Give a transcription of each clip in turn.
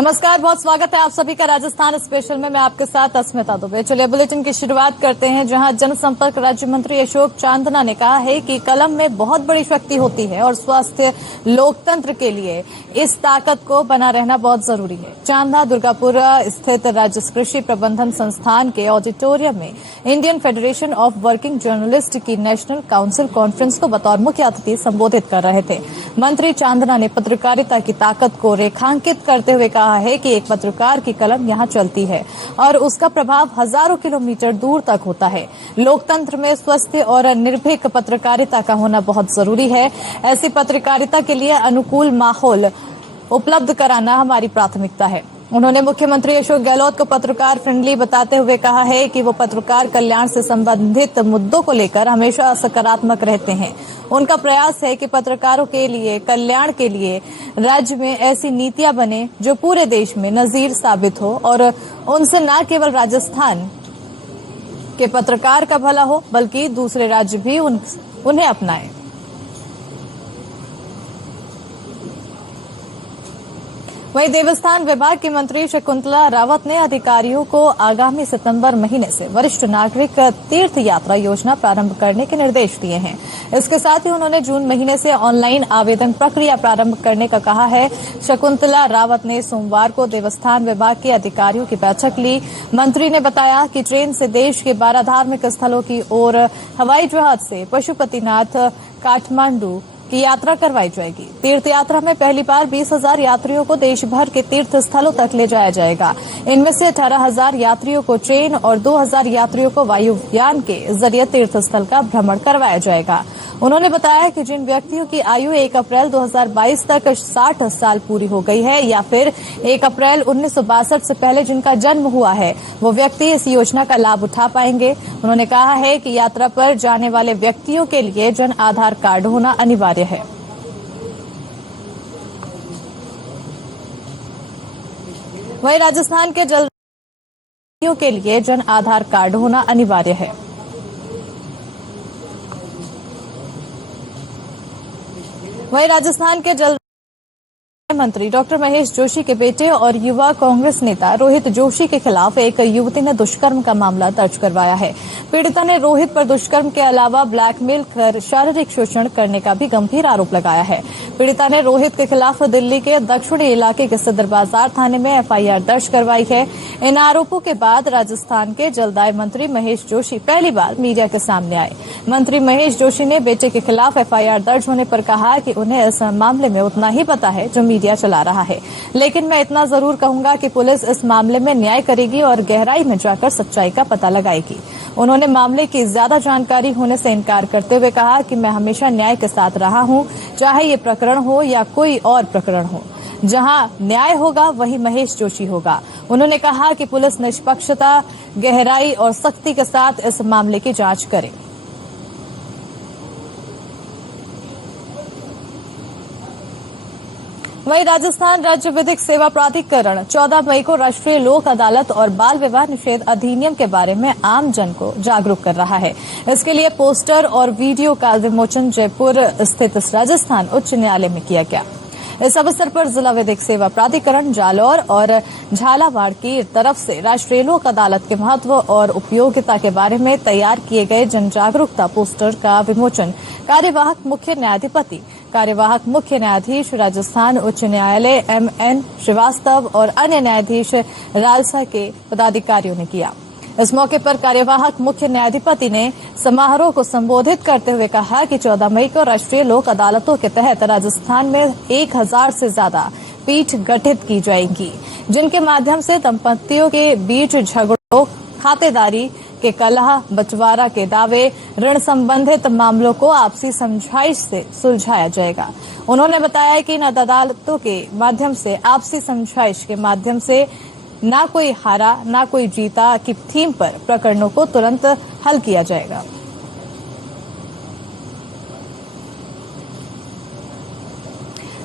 नमस्कार, बहुत स्वागत है आप सभी का राजस्थान स्पेशल में। मैं आपके साथ अस्मिता दुबे। चलिए बुलेटिन की शुरुआत करते हैं, जहां जनसंपर्क राज्य मंत्री अशोक चांदना ने कहा है कि कलम में बहुत बड़ी शक्ति होती है और स्वस्थ लोकतंत्र के लिए इस ताकत को बना रहना बहुत जरूरी है। चांदना दुर्गापुर स्थित राज्य कृषि प्रबंधन संस्थान के ऑडिटोरियम में Indian federation of working journalist की नेशनल काउंसिल कॉन्फ्रेंस को बतौर मुख्य अतिथि संबोधित कर रहे थे। मंत्री चांदना ने पत्रकारिता की ताकत को रेखांकित करते हुए कहा है कि एक पत्रकार की कलम यहां चलती है और उसका प्रभाव हजारों किलोमीटर दूर तक होता है। लोकतंत्र में स्वस्थ और निर्भीक पत्रकारिता का होना बहुत जरूरी है। ऐसी पत्रकारिता के लिए अनुकूल माहौल उपलब्ध कराना हमारी प्राथमिकता है। उन्होंने मुख्यमंत्री अशोक गहलोत को पत्रकार फ्रेंडली बताते हुए कहा है कि वो पत्रकार कल्याण से संबंधित मुद्दों को लेकर हमेशा सकारात्मक रहते हैं। उनका प्रयास है कि पत्रकारों के लिए कल्याण के लिए राज्य में ऐसी नीतियां बने जो पूरे देश में नजीर साबित हो और उनसे न केवल राजस्थान के पत्रकार का भला हो बल्कि दूसरे राज्य भी उन्हें अपनाएं। वहीं देवस्थान विभाग की मंत्री शकुंतला रावत ने अधिकारियों को आगामी सितंबर महीने से वरिष्ठ नागरिक तीर्थ यात्रा योजना प्रारंभ करने के निर्देश दिए हैं। इसके साथ ही उन्होंने जून महीने से ऑनलाइन आवेदन प्रक्रिया प्रारंभ करने का कहा है। शकुंतला रावत ने सोमवार को देवस्थान विभाग के अधिकारियों की बैठक ली। मंत्री ने बताया कि ट्रेन से देश के 12 धार्मिक स्थलों की ओर, हवाई जहाज से पशुपतिनाथ काठमांडू की यात्रा करवाई जाएगी। तीर्थ यात्रा में पहली बार 20,000 यात्रियों को देश भर के तीर्थ स्थलों तक ले जाया जाएगा। इनमें से 18,000 यात्रियों को ट्रेन और 2,000 यात्रियों को वायुयान के जरिए तीर्थ स्थल का भ्रमण करवाया जाएगा। उन्होंने बताया कि जिन व्यक्तियों की आयु 1 अप्रैल 2022 तक 60 साल पूरी हो गई है या फिर 1 अप्रैल 1962 से पहले जिनका जन्म हुआ है, वो व्यक्ति इस योजना का लाभ उठा पाएंगे। उन्होंने कहा है कि यात्रा पर जाने वाले व्यक्तियों के लिए जन आधार कार्ड होना अनिवार्य है। वहीं राजस्थान के जलदायियों के लिए जन आधार कार्ड होना अनिवार्य है। वहीं राजस्थान के जल मंत्री डॉक्टर महेश जोशी के बेटे और युवा कांग्रेस नेता रोहित जोशी के खिलाफ एक युवती ने दुष्कर्म का मामला दर्ज करवाया है। पीड़िता ने रोहित पर दुष्कर्म के अलावा ब्लैकमेल कर शारीरिक शोषण करने का भी गंभीर आरोप लगाया है। पीड़िता ने रोहित के खिलाफ दिल्ली के दक्षिणी इलाके के सदर बाजार थाने में एफआईआर दर्ज करवाई है। इन आरोपों के बाद राजस्थान के जलदाय मंत्री महेश जोशी पहली बार मीडिया के सामने आए। मंत्री महेश जोशी ने बेटे के खिलाफ एफआईआर दर्ज होने पर कहा कि उन्हें इस मामले में उतना ही पता है जो मीडिया चला रहा है, लेकिन मैं इतना जरूर कहूंगा कि पुलिस इस मामले में न्याय करेगी और गहराई में जाकर सच्चाई का पता लगाएगी। उन्होंने मामले की ज्यादा जानकारी होने से इनकार करते हुए कहा कि मैं हमेशा न्याय के साथ रहा हूं, चाहे ये प्रकरण हो या कोई और प्रकरण हो। जहां न्याय होगा वही महेश जोशी होगा। उन्होंने कहा कि पुलिस निष्पक्षता, गहराई और सख्ती के साथ इस मामले की जांच करे। वहीं राजस्थान राज्य विधिक सेवा प्राधिकरण 14 मई को राष्ट्रीय लोक अदालत और बाल विवाह निषेध अधिनियम के बारे में आम जन को जागरूक कर रहा है। इसके लिए पोस्टर और वीडियो का विमोचन जयपुर स्थित राजस्थान उच्च न्यायालय में किया गया। इस अवसर पर जिला विधिक सेवा प्राधिकरण जालौर और झालावाड़ की तरफ से राष्ट्रीय लोक अदालत के महत्व और उपयोगिता के बारे में तैयार किए गए जन जागरूकता पोस्टर का विमोचन कार्यवाहक मुख्य न्यायाधीश राजस्थान उच्च न्यायालय MN श्रीवास्तव और अन्य न्यायाधीश रालसा के पदाधिकारियों ने किया। इस मौके पर कार्यवाहक मुख्य न्यायाधिपति ने समारोह को संबोधित करते हुए कहा कि 14 मई को राष्ट्रीय लोक अदालतों के तहत राजस्थान में 1000 से ज्यादा पीठ गठित की जाएंगी, जिनके माध्यम से दंपतियों के बीच झगड़ों, खातेदारी के कलह, बंटवारा के दावे, ऋण संबंधित मामलों को आपसी समझाइश से सुलझाया जाएगा। उन्होंने बताया कि इन अदालतों के माध्यम से आपसी समझाइश के माध्यम से ना कोई हारा ना कोई जीता की थीम पर प्रकरणों को तुरंत हल किया जाएगा।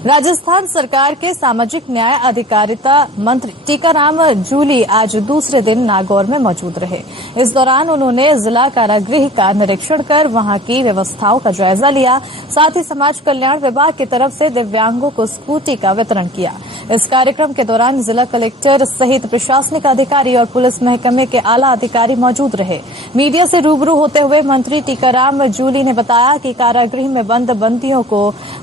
राजस्थान सरकार के सामाजिक न्याय अधिकारिता मंत्री टीकाराम जूली आज दूसरे दिन नागौर में मौजूद रहे। इस दौरान उन्होंने जिला कारागृह का निरीक्षण कर वहां की व्यवस्थाओं का जायजा लिया। साथ ही समाज कल्याण विभाग की तरफ से दिव्यांगों को स्कूटी का वितरण किया। इस कार्यक्रम के दौरान जिला कलेक्टर सहित प्रशासनिक अधिकारी और पुलिस महकमे के आला अधिकारी मौजूद रहे। मीडिया से रूबरू होते हुए मंत्री टीकाराम जूली ने बताया कि कारागृह में बंद बंदियों को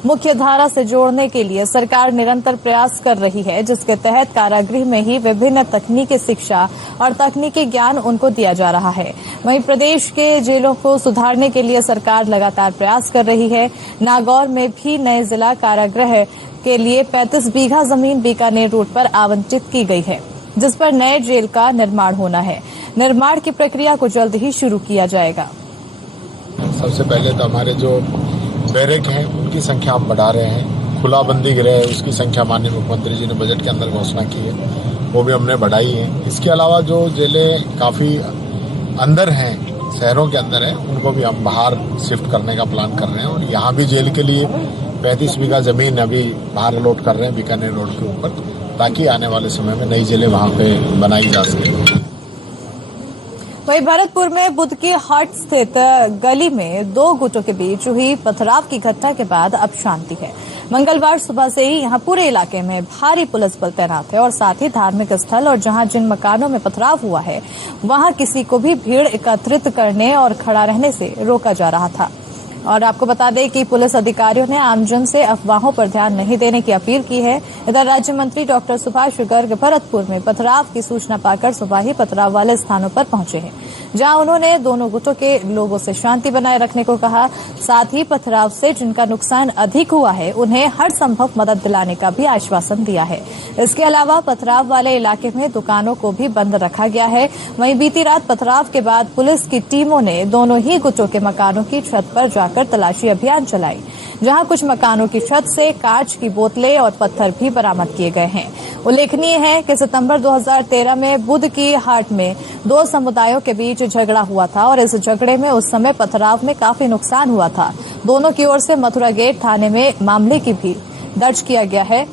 मुख्य धारा से जोड़ने के लिए सरकार निरंतर प्रयास कर रही है, जिसके तहत कारागृह में ही विभिन्न तकनीकी शिक्षा और तकनीकी ज्ञान उनको दिया जा रहा है। वहीं प्रदेश के जेलों को सुधारने के लिए सरकार लगातार प्रयास कर रही है। नागौर में भी नए जिला कारागृह के लिए 35 बीघा जमीन बीकानेर रोड पर आवंटित की गई है, जिस पर नए जेल का निर्माण होना है। निर्माण की प्रक्रिया को जल्द ही शुरू किया जाएगा। सबसे पहले तो हमारे जो बैरक हैं उनकी संख्या हम बढ़ा रहे हैं। खुला बंदी गृह है उसकी संख्या माननीय मुख्यमंत्री जी ने बजट के अंदर घोषणा की है, वो भी हमने बढ़ाई है। इसके अलावा जो जेलें काफ़ी अंदर हैं, शहरों के अंदर हैं, उनको भी हम बाहर शिफ्ट करने का प्लान कर रहे हैं। और यहाँ भी जेल के लिए 35 बीघा जमीन अभी बाहर अलॉट कर रहे हैं बीकानेर रोड के ऊपर, ताकि आने वाले समय में नई जेलें वहाँ पे बनाई जा सके। वहीं भरतपुर में बुद्ध की हाट स्थित गली में 2 गुटों के बीच हुई पथराव की घटना के बाद अब शांति है। मंगलवार सुबह से ही यहां पूरे इलाके में भारी पुलिस बल तैनात है और साथ ही धार्मिक स्थल और जहां जिन मकानों में पथराव हुआ है वहां किसी को भी भीड़ एकत्रित करने और खड़ा रहने से रोका जा रहा था। और आपको बता दें कि पुलिस अधिकारियों ने आमजन से अफवाहों पर ध्यान नहीं देने की अपील की है। इधर राज्य मंत्री डॉक्टर सुभाष गर्ग भरतपुर में पथराव की सूचना पाकर सुबह ही पथराव वाले स्थानों पर पहुंचे हैं, जहां उन्होंने दोनों गुटों के लोगों से शांति बनाए रखने को कहा। साथ ही पथराव से जिनका नुकसान अधिक हुआ है उन्हें हर संभव मदद दिलाने का भी आश्वासन दिया है। इसके अलावा पथराव वाले इलाके में दुकानों को भी बंद रखा गया है। वहीं बीती रात पथराव के बाद पुलिस की टीमों ने दोनों ही गुटों के मकानों की छत पर जाकर तलाशी अभियान चलाई, जहां कुछ मकानों की छत से कांच की बोतलें और पत्थर भी बरामद किए गए हैं। उल्लेखनीय है कि सितंबर 2013 में बुद्ध की हाट में 2 समुदायों के बीच झगड़ा हुआ था और इस झगड़े में उस समय पथराव में काफी नुकसान हुआ था। दोनों की ओर से मथुरा गेट थाने में मामले की भी दर्ज किया गया है।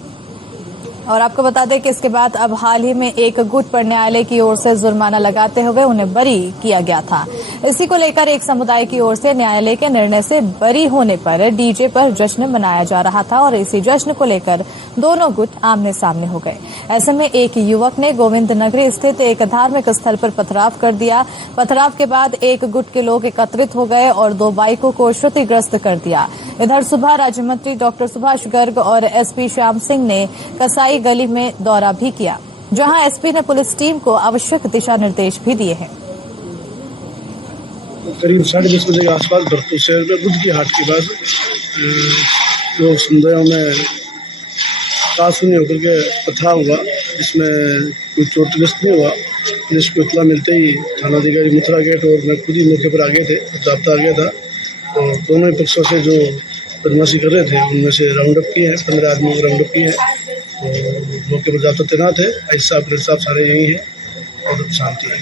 और आपको बता दें कि इसके बाद अब हाल ही में एक गुट पर न्यायालय की ओर से जुर्माना लगाते हुए उन्हें बरी किया गया था। इसी को लेकर एक समुदाय की ओर से न्यायालय के निर्णय से बरी होने पर डीजे पर जश्न मनाया जा रहा था और इसी जश्न को लेकर दोनों गुट आमने सामने हो गए। ऐसे में एक युवक ने गोविंद नगरी स्थित एक धार्मिक स्थल पर पथराव कर दिया। पथराव के बाद एक गुट के लोग एकत्रित हो गए और 2 बाइकों को क्षतिग्रस्त कर दिया। इधर सुबह राज्य मंत्री डॉक्टर सुभाष गर्ग और एसपी श्याम सिंह ने कसाई गली में दौरा भी किया, जहां एसपी ने पुलिस टीम को आवश्यक दिशा निर्देश भी दिए हैं। करीब 10:30 बजे के आसपास भरतपुर शहर में बुद्ध की हाट के पास लोग समुदायों में ताशुनी होकर के पथराव हुआ, जिसमें कोई चोटग्रस्त नहीं हुआ। पुलिस को इत्तला मिलते ही थानाधिकारी मथुरा गेट और मैं खुद ही मौके पर आ गए थे, जाब्ता आ गया था। तो दोनों ही पक्षों से जो बदमाशी कर रहे थे उनमें से राउंड अप किए हैं, 15 आदमियों को राउंड अप किए हैं। तो मौके पर जाब्ता तैनात है, ऐसा साहब सारे यही है और शांति है।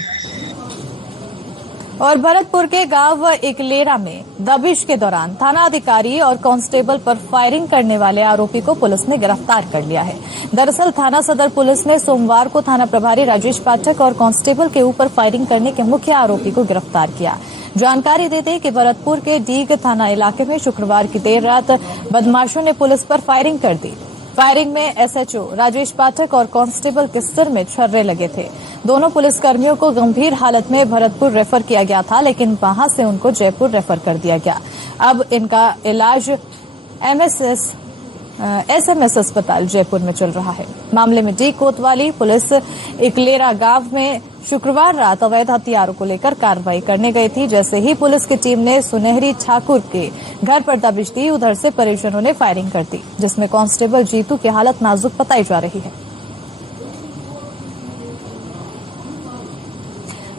और भरतपुर के गांव इकलेरा में दबिश के दौरान थाना अधिकारी और कांस्टेबल पर फायरिंग करने वाले आरोपी को पुलिस ने गिरफ्तार कर लिया है। दरअसल थाना सदर पुलिस ने सोमवार को थाना प्रभारी राजेश पाठक और कांस्टेबल के ऊपर फायरिंग करने के मुख्य आरोपी को गिरफ्तार किया। जानकारी देते हैं कि भरतपुर के डीग थाना इलाके में शुक्रवार की देर रात बदमाशों ने पुलिस पर फायरिंग कर दी। फायरिंग में एसएचओ राजेश पाठक और कांस्टेबल के सिर में छर्रे लगे थे। दोनों पुलिसकर्मियों को गंभीर हालत में भरतपुर रेफर किया गया था, लेकिन वहां से उनको जयपुर रेफर कर दिया गया। अब इनका इलाज एसएमएस अस्पताल जयपुर में चल रहा है। मामले में डी कोतवाली पुलिस इकलेरा गांव में शुक्रवार रात अवैध हथियारों को लेकर कार्रवाई करने गई थी। जैसे ही पुलिस की टीम ने सुनहरी ठाकुर के घर पर दबिश दी, उधर से परिजनों ने फायरिंग कर दी, जिसमें कांस्टेबल जीतू की हालत नाजुक बताई जा रही है।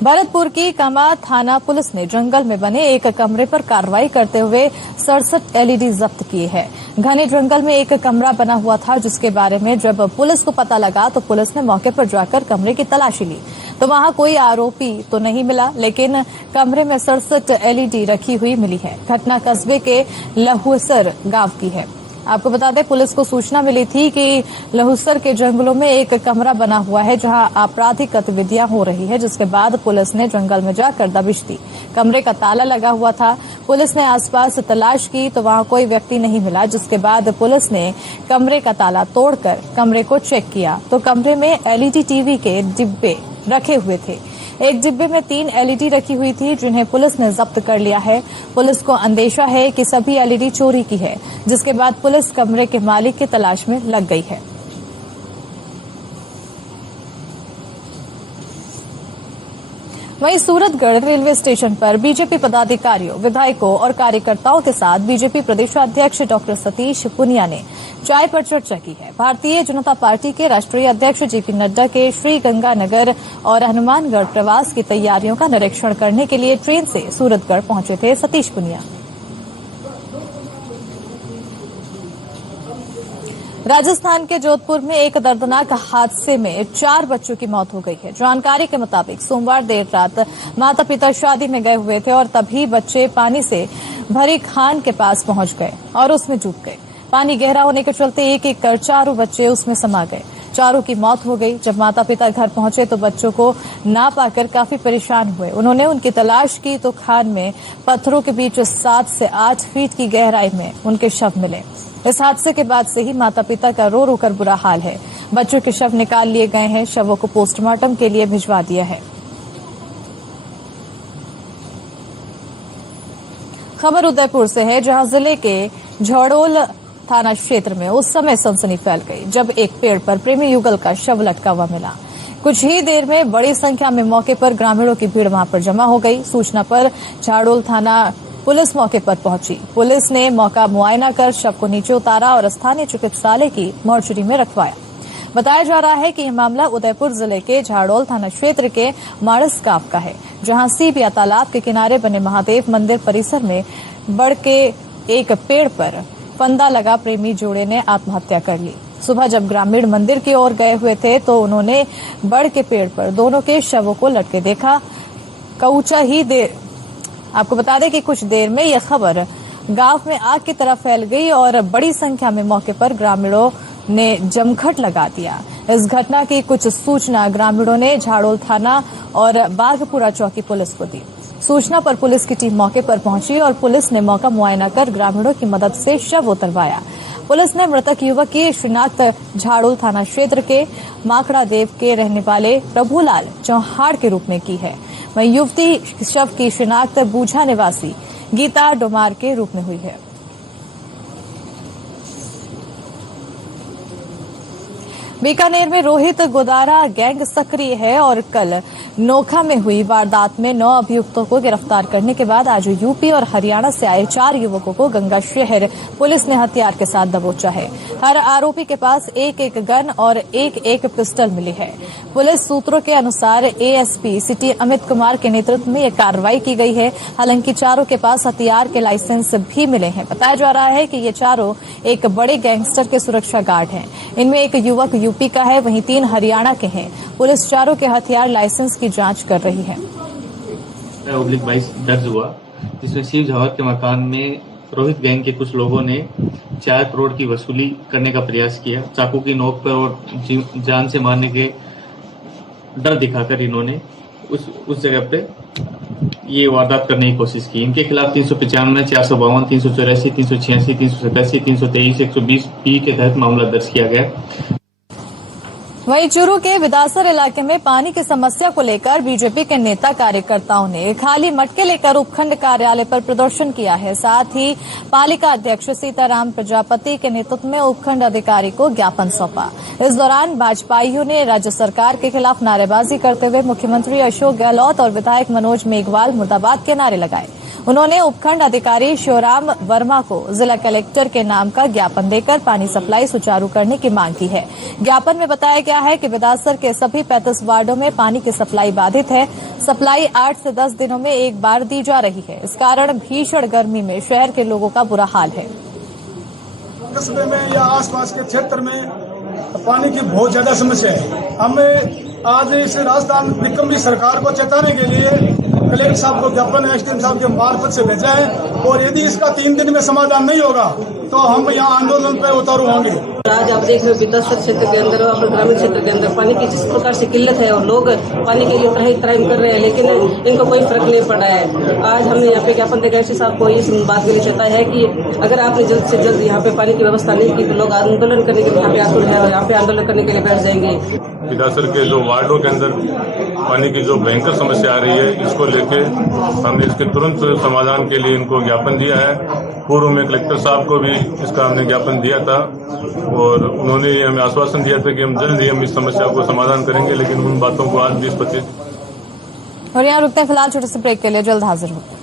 भरतपुर की कमा थाना पुलिस ने जंगल में बने एक कमरे पर कार्रवाई करते हुए 67 एलईडी जब्त किए हैं। घने जंगल में एक कमरा बना हुआ था, जिसके बारे में जब पुलिस को पता लगा तो पुलिस ने मौके पर जाकर कमरे की तलाशी ली तो वहां कोई आरोपी तो नहीं मिला, लेकिन कमरे में 67 एलईडी रखी हुई मिली है। घटना कस्बे के लहुसर गांव की है। आपको बता दें, पुलिस को सूचना मिली थी कि लहुसर के जंगलों में एक कमरा बना हुआ है जहां आपराधिक गतिविधियां हो रही है, जिसके बाद पुलिस ने जंगल में जाकर दबिश दी। कमरे का ताला लगा हुआ था। पुलिस ने आसपास तलाश की तो वहां कोई व्यक्ति नहीं मिला, जिसके बाद पुलिस ने कमरे का ताला तोड़कर कमरे को चेक किया तो कमरे में एलईडी टीवी के डिब्बे रखे हुए थे। एक डिब्बे में 3 एलईडी रखी हुई थी, जिन्हें पुलिस ने जब्त कर लिया है। पुलिस को अंदेशा है कि सभी एलईडी चोरी की है, जिसके बाद पुलिस कमरे के मालिक की तलाश में लग गई है। वहीं सूरतगढ़ रेलवे स्टेशन पर बीजेपी पदाधिकारियों, विधायकों और कार्यकर्ताओं के साथ बीजेपी प्रदेशाध्यक्ष डॉक्टर सतीश पुनिया ने चाय पर चर्चा की है। भारतीय जनता पार्टी के राष्ट्रीय अध्यक्ष जेपी नड्डा के श्रीगंगानगर और हनुमानगढ़ प्रवास की तैयारियों का निरीक्षण करने के लिए ट्रेन से सूरतगढ़ पहुंचे थे सतीश पुनिया। राजस्थान के जोधपुर में एक दर्दनाक हादसे में 4 बच्चों की मौत हो गई है। जानकारी के मुताबिक सोमवार देर रात माता पिता शादी में गए हुए थे और तभी बच्चे पानी से भरी खान के पास पहुंच गए और उसमें डूब गए। पानी गहरा होने के चलते एक एक कर 4 बच्चे उसमें समा गए। 4 की मौत हो गई। जब माता पिता घर पहुंचे तो बच्चों को ना पाकर काफी परेशान हुए। उन्होंने उनकी तलाश की तो खान में पत्थरों के बीच 7 से 8 फीट की गहराई में उनके शव मिले। इस हादसे के बाद से ही माता पिता का रो रो कर बुरा हाल है। बच्चों के शव निकाल लिए गए हैं। शवों को पोस्टमार्टम के लिए भिजवा दिया है। खबर उदयपुर से है, जहां जिले के झाड़ोल थाना क्षेत्र में उस समय सनसनी फैल गई जब एक पेड़ पर प्रेमी युगल का शव लटका हुआ मिला। कुछ ही देर में बड़ी संख्या में मौके पर ग्रामीणों की भीड़ वहां पर जमा हो गई। सूचना पर झाड़ोल थाना पुलिस मौके पर पहुंची। पुलिस ने मौका मुआयना कर शव को नीचे उतारा और स्थानीय चिकित्सालय की मॉर्चरी में रखवाया। बताया जा रहा है कि यह मामला उदयपुर जिले के झाड़ोल थाना क्षेत्र के माड़स गांव का है, जहां सीप या तालाब के किनारे बने महादेव मंदिर परिसर में बढ़ के एक पेड़ पर फंदा लगा प्रेमी जोड़े ने आत्महत्या कर ली। सुबह जब ग्रामीण मंदिर की ओर गए हुए थे तो उन्होंने बढ़ के पेड़ पर दोनों के शवों को लटके देखा। आपको बता दें कि कुछ देर में यह खबर गांव में आग की तरह फैल गई और बड़ी संख्या में मौके पर ग्रामीणों ने जमघट लगा दिया। इस घटना की कुछ सूचना ग्रामीणों ने झाड़ोल थाना और बाघपुरा चौकी पुलिस को दी। सूचना पर पुलिस की टीम मौके पर पहुंची और पुलिस ने मौका मुआयना कर ग्रामीणों की मदद से शव उतरवाया। पुलिस ने मृतक युवक की शिनाख्त झाड़ोल थाना क्षेत्र के माखड़ा देव के रहने वाले प्रभुलाल चौहान के रूप में की है। वहीं युवती शव की शिनाख्त बूझा निवासी गीता डोमार के रूप में हुई है। बीकानेर में रोहित गोदारा गैंग सक्रिय है और कल नोखा में हुई वारदात में 9 अभियुक्तों को गिरफ्तार करने के बाद आज यूपी और हरियाणा से आए 4 युवकों को गंगा शहर पुलिस ने हथियार के साथ दबोचा है। हर आरोपी के पास एक गन और एक पिस्टल मिली है। पुलिस सूत्रों के अनुसार एएसपी सिटी अमित कुमार के नेतृत्व में यह कार्रवाई की गई है। हालांकि चारों के पास हथियार के लाइसेंस भी मिले हैं। बताया जा रहा है कि ये चारों एक बड़े गैंगस्टर के सुरक्षा गार्ड हैं। इनमें एक युवक यूपी का है, वहीं 3 हरियाणा के हैं। पुलिस चारों के हथियार लाइसेंस की जांच कर रही है। 22 दर्ज हुआ, जिसमें शिव जवाहर के मकान में रोहित गैंग के कुछ लोगों ने 4 करोड़ की वसूली करने का प्रयास किया। चाकू की नोक पर और जान से मारने के डर दिखाकर इन्होंने उस जगह पे ये वारदात करने की कोशिश की। इनके खिलाफ 395, 452, 384, 386, 387, 323, 120 पी के तहत मामला दर्ज किया गया। वहीं चूरू के विदासर इलाके में पानी की समस्या को लेकर बीजेपी के नेता कार्यकर्ताओं ने खाली मटके लेकर उपखंड कार्यालय पर प्रदर्शन किया है। साथ ही पालिका अध्यक्ष सीताराम प्रजापति के नेतृत्व में उपखंड अधिकारी को ज्ञापन सौंपा। इस दौरान भाजपाइयों ने राज्य सरकार के खिलाफ नारेबाजी करते हुए मुख्यमंत्री अशोक गहलोत और विधायक मनोज मेघवाल मुर्दाबाद के नारे लगाए। उन्होंने उपखंड अधिकारी शिवराम वर्मा को जिला कलेक्टर के नाम का ज्ञापन देकर पानी सप्लाई सुचारू करने की मांग की है। ज्ञापन में बताया गया है कि विदासर के सभी 35 वार्डों में पानी की सप्लाई बाधित है। सप्लाई 8 से 10 दिनों में एक बार दी जा रही है। इस कारण भीषण गर्मी में शहर के लोगों का बुरा हाल है। कस्बे में या आसपास के क्षेत्र में पानी की बहुत ज्यादा समस्या है। हमें आज इस राजस्थान निकम्मी सरकार को चेताने के लिए कलेक्टर साहब को ज्ञापन एसडीएम साहब के मार्फत से भेजा है और यदि इसका 3 दिन में समाधान नहीं होगा तो हम यहाँ आंदोलन पे उतारू होंगे। आज आप देख रहे हो विकास क्षेत्र के अंदर और ग्रामीण क्षेत्र के अंदर पानी की जिस प्रकार से किल्लत है और लोग पानी के लिए त्राही त्राही कर रहे हैं, लेकिन इनको कोई फर्क नहीं पड़ा है। आज हमने यहाँ पे ज्ञापन देकर एसपी साहब को इस बात के लिए चेताया है कि अगर आपने जल्द से जल्द यहाँ पे पानी की व्यवस्था नहीं की तो लोग आंदोलन करने के लिए यहाँ पे आतुर है और यहाँ पे आंदोलन करने के लिए बैठ जाएंगे। विकासर के जो वार्डों के अंदर पानी की जो भयंकर समस्या आ रही है, इसको लेके हमने इसके तुरंत समाधान के लिए इनको ज्ञापन दिया है। पूर्व में कलेक्टर साहब को भी इसका हमने ज्ञापन दिया था और उन्होंने हमें आश्वासन दिया था कि हम जल्द ही हम इस समस्या को समाधान करेंगे, लेकिन उन बातों को आज 20-25 और यहाँ रुकते हैं फिलहाल छोटे से ब्रेक के लिए, जल्द हाजिर होते हैं।